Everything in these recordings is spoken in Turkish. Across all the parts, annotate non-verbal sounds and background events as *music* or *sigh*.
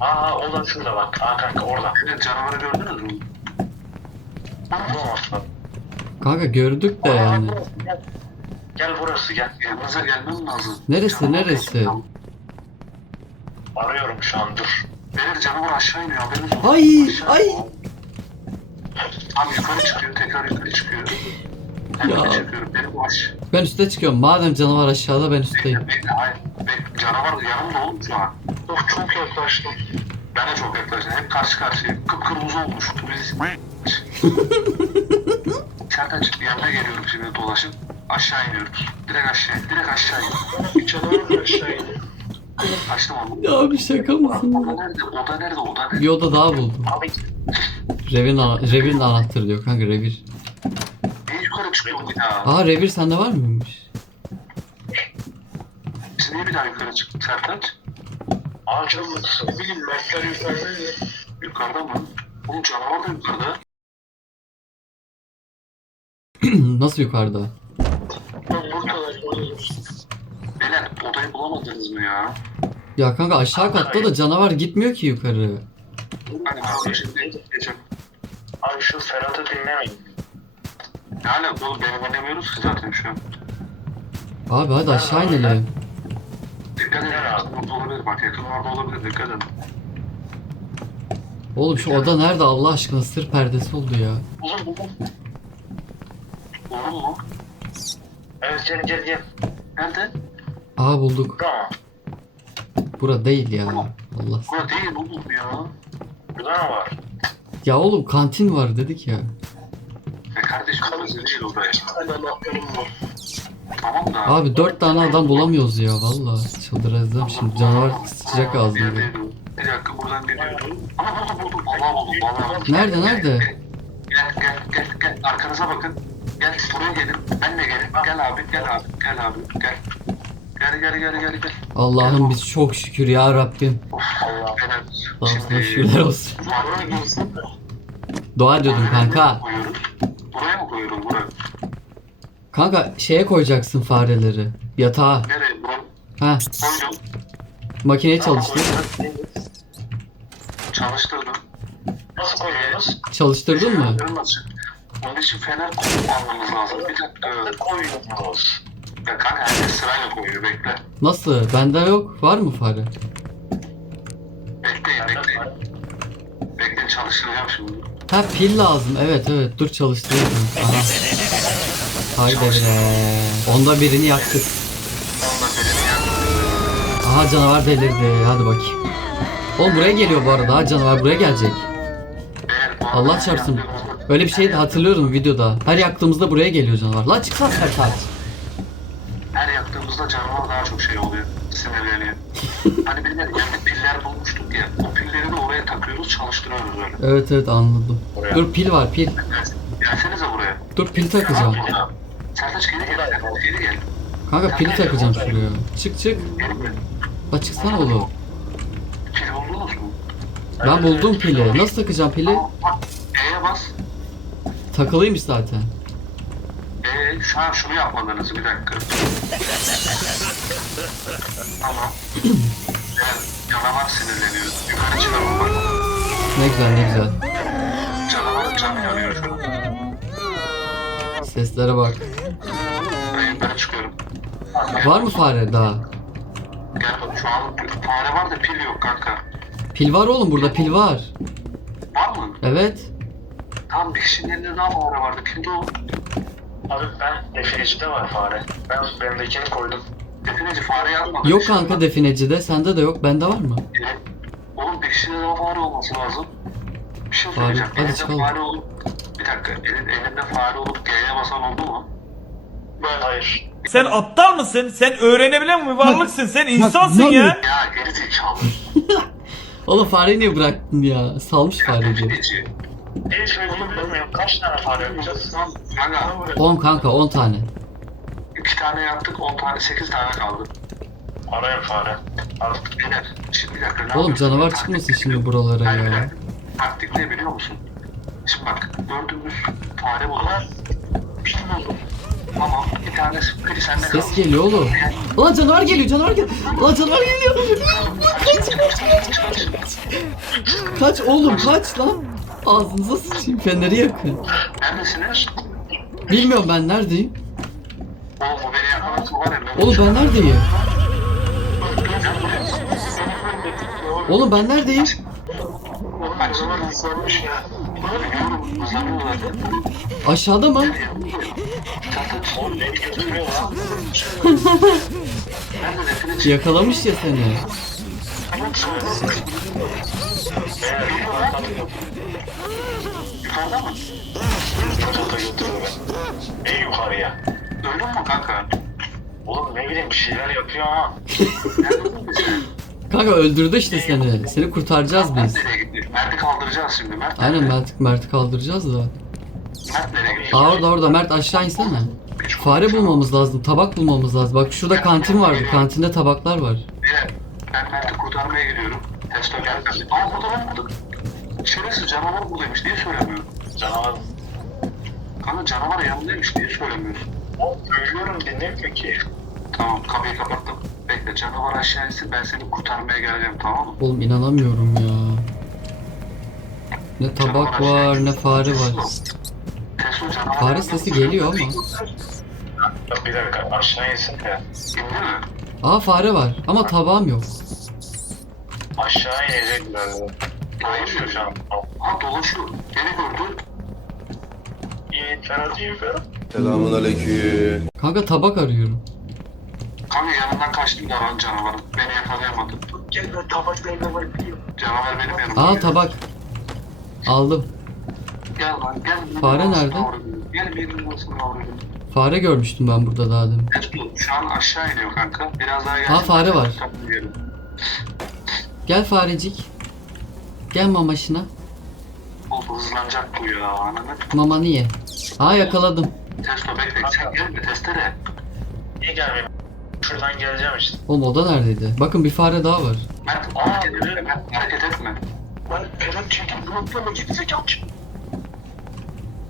Aa o da şurada bak. Aa kanka orada. Evet canavarı gördünüz mü? Kanka gördük de yani. Gel. Gel burası gel. Yanınıza gelmem lazım. Neresi Canavar neresi? Arıyorum şu an dur. Beyler canavar aşağı iniyor haberiniz olsun. Ay Aşağı ay. Abi yukarı çıkıyor tekrar yukarı çıkıyor. Ben Ya. de çıkıyorum benim baş. Ben üste çıkıyorum. Madem canavar aşağıda ben üstteyim. Bekle bekle hayır. Bekle, canavar yanımda oğlum şu an. Of çok yaklaştım. Ben de çok yaklaştım. Hep karşı karşıya. Kıpkırmızı olmuş. Biz... Sertaç *laughs* yanına geliyorum şimdi dolaşıp. Aşağı iniyoruz. Direkt aşağı. Direkt aşağı in. Canavar da aşağı indi. Açtım onu. Ya bir şaka mısın? Oda nerede? Oda nerede? Oda nerede? Bir oda daha buldum. Abi Revin, ana- revirin anahtarı diyor kanka revir. Niye yukarı çıkıyor bir daha? Aa revir sende var mıymış? Biz niye bir daha yukarı çıktık Sertaç? Aa çok Ne bileyim Mertler yukarıdaydı. Yukarıda mı? Oğlum canavar da yukarıda. *clears throat* Nasıl yukarıda? Ben buradalar. Beyler odayı bulamadınız mı ya? Ya kanka aşağı katta da canavar gitmiyor ki yukarı. Hani ben şimdi geçeceğim. Abi şu Ferhat'ı dinlemeyin. Alaka oğlum beni dinlemiyoruz ki zaten şu an. Abi hadi aşağı inelim. Dikkat edin. Abi? Orada olabilir bak yakınlarda olabilir dikkat edin. Oğlum şu oda nerede Allah aşkına sır perdesi oldu ya. Buldum. Oğlum mu? Evet gel gel gel. Nerede? Aa bulduk. Tamam. Bura değil ya. Allah. Burada değil oğlum ya. Burada ne var? Ya oğlum kantin var dedik ya. Ya kardeşim burası değil oraya. Hadi anahtarım var. Tamam da. Abi dört tane adam bulamıyoruz ya valla. Çıldıracağım şimdi canavar yerdeydi o. Bir dakika buradan gidiyordu. Ama buldum buldum. Vallahi buldum vallahi. Nerede nerede? Gel gel gel gel arkanıza bakın. Gel buraya gelin. Ben de gelin. Gel abi gel abi gel abi gel. Gel gel gel gel gel. Allah'ım biz çok şükür ya Rabbim. Allah. Ağzına şükürler olsun. Dua ediyordum kanka. Koyuyoruz. Buraya mı koyuyoruz buraya? Kanka şeye koyacaksın fareleri. Yatağa. Nereye? Ha koydum. makineyi çalıştır. Çalıştırdım. Nasıl koyuyoruz? Çalıştırdın mı? Onun için fener koyup almamız lazım. Bir dakika. Koyuyoruz? Ya kanka herkes sırayla koyuyor. Bekle. Nasıl? Bende yok. Var mı fare? Bekleyin bekleyin. Bekleyin çalıştıracağım şimdi. Ha pil lazım. Evet evet. Dur çalıştırıyorum. Aha. Haydi bre. Onda birini yaktık. Onunla sesini yaptım. Aha canavar delirdi. Hadi bakayım. Oğlum buraya geliyor bu arada. Ha canavar buraya gelecek. Allah çarpsın. Öyle bir şey de hatırlıyorum videoda. Her yaktığımızda buraya geliyor canavar. Lan çıksana Sertaç. Her yaktığımızda canavar daha çok şey oluyor. Sinirleniyor. *laughs* hani bir de yerde piller bulmuştuk ya. O pilleri de oraya takıyoruz çalıştırıyoruz öyle. Evet evet anladım. Dur pil var pil. Gelsenize buraya. Dur pil takacağım. Burada. Sertaç geri gel. Sertaç geri gel. Kanka pil takacağım şuraya. Çık çık. La çıksana oğlum. Pil buldunuz mu? Ben buldum pili. Nasıl takacağım pili? E'ye bas. Takılıymış zaten. Şu an şunu yapmadınız bir dakika. tamam. Evet, canavar sinirleniyor. Yukarı çıkalım bak. Ne güzel ne güzel. Canavarın canı yanıyor şu an. Seslere bak. Var mı fare daha? Gel bak şu an fare var da pil yok kanka. Pil var oğlum burada pil var. Var mı? Evet. Tam bir kişinin elinde daha fare vardı. Kimdi o? Abi ben definicide var fare. Ben benimdekini koydum. Defineci fare yapmadı. Yok kanka definecide. Sende de yok. Bende var mı? Oğlum bir kişide daha fare olması lazım. Bir şey Fare, söyleyeceğim. hadi elinde çıkalım. fare olup... Bir dakika. Elin, elinde fare olup G'ye basan oldu mu? Ben hayır. Sen aptal mısın? Sen öğrenebilen bir varlıksın. Sen insansın ya. Ya geri zekalı. Oğlum fareyi niye bıraktın ya? Salmış fareyi. bilmiyorum. Kaç tane fare yapacağız? Kanka 10 kanka 10 tane. iki tane yaptık, on tane, sekiz tane kaldı. Arayın fare. Artık Beyler, şimdi bir dakika. Oğlum yapıyorsun? canavar Taktik çıkmasın ne şimdi buralara ya. Taktik ne biliyor musun? Şimdi bak, gördüğümüz fare bulalım. bir şey Tamam. Bir tane pili sende kaldı. Ses geliyor oğlum. Ulan canavar geliyor canavar geliyor. Ulan canavar geliyor. Kaç kaç kaç kaç. Oğlum kaç lan. Ağzınıza sıçayım feneri yakın. Neredesiniz? Bilmiyorum ben neredeyim. Oğlum beni yakalarsa var ya. Oğlum ben neredeyim? Oğlum ben neredeyim? De defile *laughs* Yakalamış ya seni. Yukarıda mı? Çatı götürüyor. En yukarıya. Öldün mü kanka? Oğlum ne bileyim bir şeyler yapıyor ama. *laughs* Kanka öldürdü işte seni. Seni kurtaracağız biz. Mert nereye gitti? Mert'i kaldıracağız şimdi. Mert Aynen nerede? Mert, Mert'i kaldıracağız da. Mert nereye gitti? Aa orada orada Mert aşağı insene. Fare bulmamız lazım, tabak bulmamız lazım. Bak şurada kantin vardı, kantinde tabaklar var. Evet. Ben Mert'i kurtarmaya gidiyorum. Testo gel. Aa burada burada. Şerefsiz canavar buradaymış. Niye söylemiyor? Canavar. Kanka canavar yanındaymış. Niye söylemiyorsun? Oğlum söylüyorum dinlemiyor ki. Tamam kapıyı kapattım. Bekle canavar aşağı insin. Ben seni kurtarmaya geleceğim tamam mı? Oğlum inanamıyorum ya. Ne tabak var, ne fare var. Canavar Fare sesi geliyor ama. Bir dakika aşağı insin de. İndi mi? Aa fare var ama tabağım yok. Aşağı inecekler. Dolaşıyor şu an. Ha dolaşıyor. Beni gördü. İyi Ferhat iyi Ferhat. Selamun aleyküm. Kanka tabak arıyorum. Kanka yanından kaçtım da lan canavarın. Beni yakalayamadı. Gel ben tabaklarına bakayım. Canavar benim yanımda. Aa tabak. Aldım. Gel lan gel. benim Fare nerede? Gel benim arasına avradım. Fare görmüştüm ben burada daha demin. Testo şu an aşağı iniyor kanka. Biraz daha gelsin. Fare var. Gel farecik. Gel mamaşına. Oğlum hızlanacak bu ya. Ananı. Mamanı ye. Aa yakaladım. Testo bekle. Sen gelme testere. Niye gelmeyeyim? Şuradan geleceğim işte. Oğlum oda neredeydi? Bakın bir fare daha var. Mert Aa. Mert hareket etme. Ben Ferhat çekip bloklama gidecek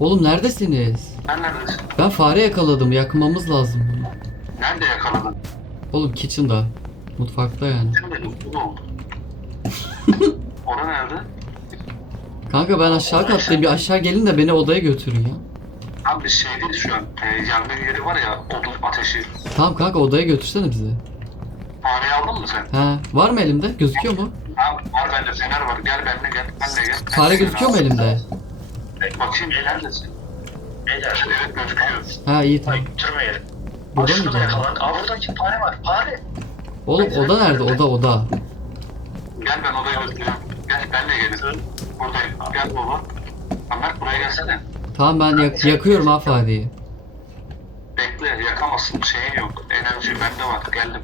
Oğlum neredesiniz? Ben neredesin? Ben fare yakaladım. Yakmamız lazım bunu. Nerede yakaladın? Oğlum kitchen'da. Mutfakta yani. Nerede? Bu oldu. *laughs* Ora nerede? Kanka ben aşağı kattayım. Bir aşağı gelin de beni odaya götürün ya. Abi biz şeydeyiz şu an. E, yangın yeri var ya odun ateşi. Tamam kanka odaya götürsene bizi. Fareyi aldın mı sen? He. Var mı elimde? Gözüküyor mu? Ha, var bende fener var. Gel benimle gel. Benimle gel. Fare gözüküyor mu elimde? Bakayım neredesin? Beyler. Şey- Evet gözüküyor. Ha iyi tamam. Ay götürmeyelim. Burada mı? yakalan. Aa buradaki fare var. Fare. Oğlum oda nerede? Oda oda. Gel ben odaya götürüyorum. Gel benimle gelin. Buradayım. Gel baba. Ömer buraya gelsene. Tamam ben yak- yakıyorum ha fareyi. Bekle yakamazsın şeyin yok. Enerji bende var. Geldim.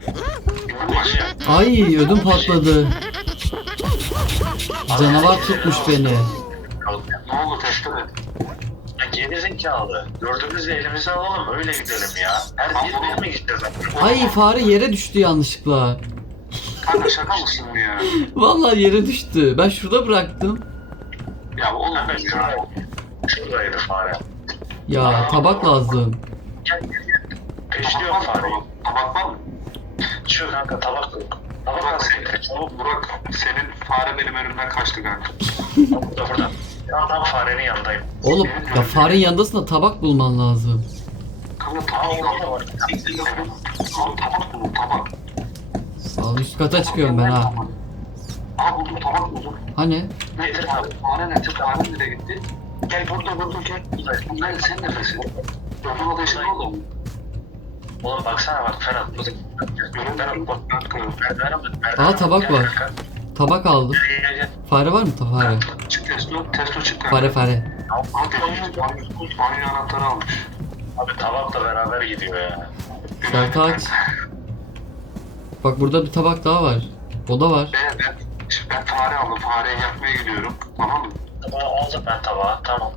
Aşağı. Ay ödüm patladı. Canavar tutmuş beni. Ne oldu testere? Ya geri zekalı. Gördüğümüzde elimize alalım öyle gidelim ya. Her bir mi gideceğiz? Ay fare yere düştü yanlışlıkla. Kanka şaka mısın ya? Vallahi yere düştü. Ben şurada bıraktım. Ya oğlum Hemen ya. Şurada. Şuradaydı fare. Ya tabak lazım. Peşliyor var mı? fareyi. Tabak var mı? Şu kanka tabak yok. Tabak Burak, lazım. senin, çabuk Burak senin fare benim önümden kaçtı kanka. Burada burada. Ya tam farenin yanındayım. Oğlum ya farenin yanındasın da tabak bulman lazım. Kanka tabak orada var. Abi tabak buldum tabak. Sağ üst kata çıkıyorum ben ha. Aa buldum tabak buldum. Hani? Nedir abi? Fare nedir? Fare nereye gitti? Gel burada burada gel. Bunlar sen nefesin. Ateşi ne oldu? Oğlum baksana bak Ferhat. Burada. Ferhat bak. Aa bak. tabak var. Tabak aldım. Fare var mı? Fare. Çık testo. Testo çık. Fare fare. Banyo- anahtarı almış. Abi tabakla beraber gidiyor ya. Şartı aç. Bak burada bir tabak daha var. O da var. Ben, ben, ben fare aldım. Fareyi yakmaya gidiyorum. Tamam mı? Tabağı aldım ben tabağı. Tamam.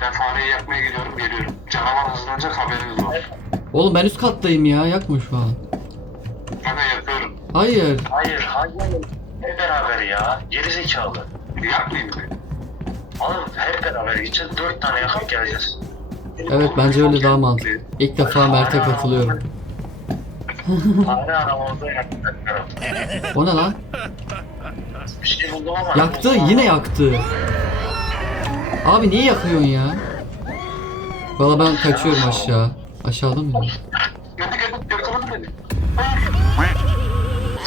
Ben fareyi yakmaya gidiyorum, geliyorum. Canavar hızlanacak haberiniz var. Oğlum ben üst kattayım ya. Yakma şu an. Hemen yakıyorum. Hayır. Hayır hayır. Hep beraber ya. Geri zekalı. Yakmayayım mı? Oğlum hep beraber gideceğiz. Dört tane yakıp geleceğiz. Evet bence öyle daha mantıklı. İlk defa Mert'e katılıyorum. Fare aramamızda. O ne lan? Bir şey buldum ama. Yaktı yine yaktı. Abi niye yakıyorsun ya? Valla ben kaçıyorum aşağı. Aşağıda mı? Geldi geldi yakaladı beni.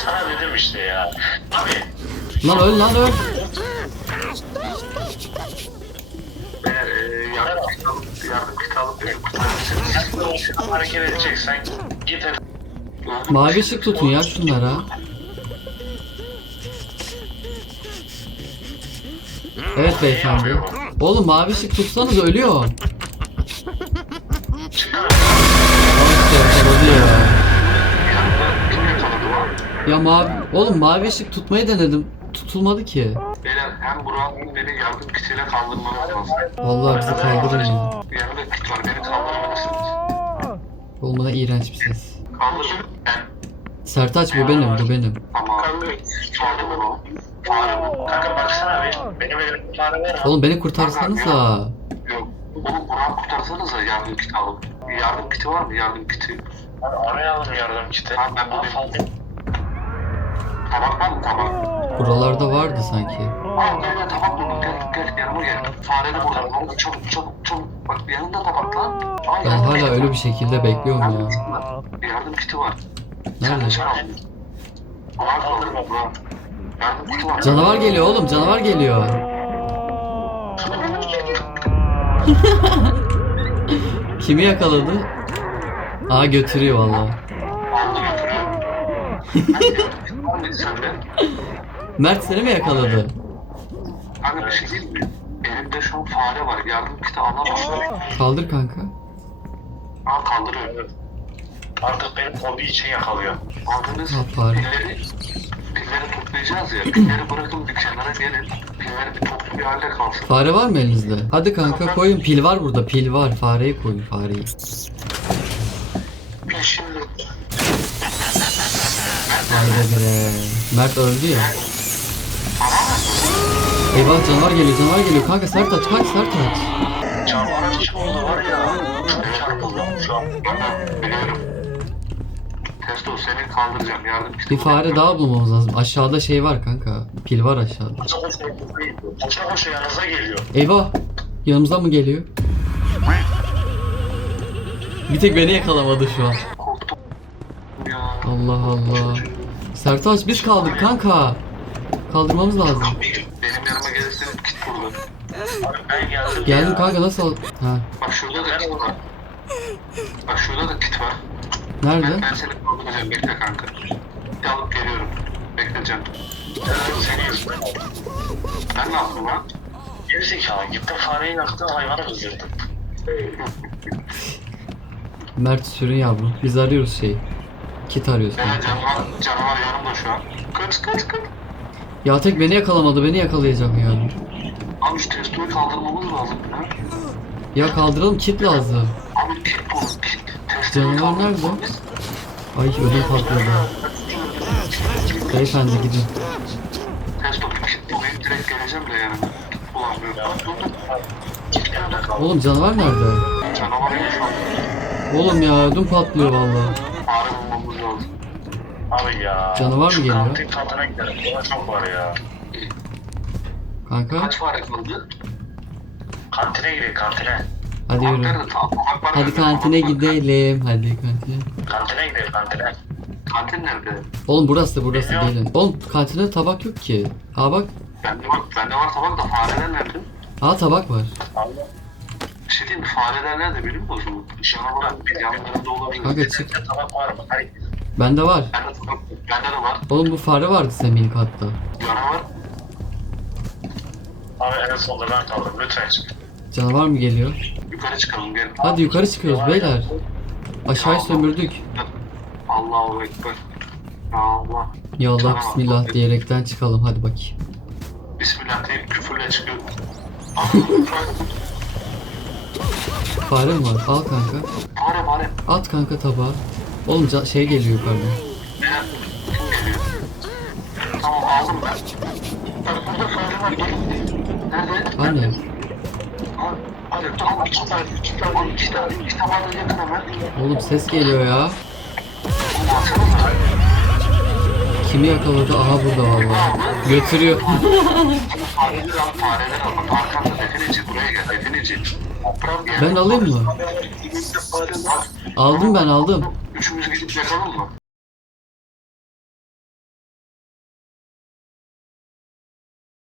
Sana dedim işte ya. Abi Lan öl lan öl. E, yardım kiti alıp yardım kiti alıp beni hareket edeceksen git. Mavi ışık tutun ya şunlara. Evet beyefendi. Oğlum mavi ışık tutsanız ölüyor. Ya. Mavi... Oğlum mavi ışık tutmayı denedim. Tutulmadı ki. Beyler hem Burak'ın hem beni yardım kitiyle kaldırmanız lazım. Vallahi bizi kaldırın ya. Yanımda kit var beni kaldırmalısınız. Olmadan iğrenç bir ses. Kaldırın. Sertaç bu benim bu benim. Oğlum beni kurtarsanıza. Yok. Oğlum Burak'ı kurtarsanıza yardım kiti alıp. Yardım kiti var mı? Yardım kiti. Hadi arayalım yardım kiti. Tamam, ben buradayım. Tabak var mı tabak? Buralarda vardı sanki. Aa gel gel tabak buldum gel gel yanıma gel. Fare de burada. Orada çabuk çabuk çabuk. Bak yanında tabak lan. Aa, Ben hala kiti öyle var. bir şekilde bekliyorum ya. Yardım kiti var. Yardım kiti var. Canavar geliyor oğlum canavar geliyor. *laughs* Kimi yakaladı? Aa götürüyor valla. *laughs* Mert seni mi yakaladı? Kanka bir şey mi? Elimde şu an fare var. Yardım kiti alamam. Kaldır kanka. Aa kaldırıyor. Artık benim hobi için yakalıyor. Aldınız Ha, fare. pilleri, pilleri toplayacağız ya. Pilleri bırakın bir kenara gelin. Piller bir toplu bir halde kalsın. Fare var mı elinizde? Hadi kanka koyun pil var burada pil var. Fareyi koyun fareyi. Pil şimdi Haydi bre. Mert öldü ya. Eyvah canavar geliyor canavar geliyor. Kanka Sertaç kaç Sertaç. Canavar hiç oldu var ya. Çok çarpıldım şu an. ben biliyorum. Testo seni kaldıracağım. Yardım kiti. Bir fare daha bulmamız lazım. Aşağıda şey var kanka. Pil var aşağıda. Koşa koşa koşa koşa yanınıza geliyor. Eyvah. Yanımıza mı geliyor? Bir tek beni yakalamadı şu an. Korktum ya. Allah Allah. Sertaç biz kaldık kanka. Kaldırmamız lazım. Benim yanıma gelirseniz kit burada. Abi ben geldim Geldim ya. kanka nasıl Ha. Bak şurada da kit var. Bak şurada da kit var. Nerede? Ben, ben seni kaldıracağım. Bekle kanka. Alıp geliyorum. Bekleyeceğim. Ben seni yüzünden. Ben ne yaptım lan? Gerizekalı gittim fareyi yaktım hayvanı kızdırdım. Mert sürün yavrum. Biz arıyoruz şeyi. Kit arıyoruz Ben kanka. canavar, canavar yanımda şu an. Kaç kaç kaç. Ya tek beni yakalamadı. Beni yakalayacak yani. Abi şu testoyu kaldırmamız lazım ya. Ya kaldıralım kit lazım. Abi kit bulun kit. Testoyu Canavar nerede? kaldırmamız. Ay ödüm patladı. Beyefendi gidin. Direkt geleceğim de yani. Kit bulamıyorum. Dur dur. Oğlum canavar nerede? Canavar yok şu. Oğlum ya ödüm patlıyor valla. Lazım. Abi ya. Canavar mı şu geliyor? Kantin tadına gidelim. Çok var ya. Kanka Kaç fare kaldı? Kantine gidelim kantine. Hadi yürü. var Hadi kantine var. gidelim. Hadi kantine. Kantine gidelim kantine. Kantin nerede? Oğlum burası burası Bilmiyorum. gelin. Oğlum kantinde tabak yok ki. Aa bak. Bende var, bende var tabak da fareler nerede? Aa tabak var. Allah. Bir şey diyeyim mi? Fareler nerede biliyor musun? Canavarın yanlarında olabilir. Kanka çık. Tabak var mı? Hadi. Bende var. Bende tabak, bende de var. Oğlum bu fare vardı senin ilk hatta. Canavar. Abi en sonunda ben kaldım. Lütfen çık. Canavar mı geliyor? Yukarı çıkalım gel. Hadi yukarı çıkıyoruz beyler. Aşağıyı sömürdük. Allahu Ekber. Ya Allah. Ya Allah bismillah diyerekten çıkalım hadi bakayım. Bismillah deyip küfürle çıkıyor. *laughs* Fare mi var? Al kanka. Fare fare. At kanka tabağa. Oğlum şey geliyor yukarıdan. Tamam aldım ben. Bak burada fare var. Nerede? Hani? Al. Al. tane, tam iki tane, iki tane, iki tane, iki tane yakın hemen. Oğlum ses geliyor ya. Kimi yakaladı? Aha burada vallahi. Götürüyor. Ben alayım mı? Aldım ben aldım. Üçümüz gidip yakalım mı?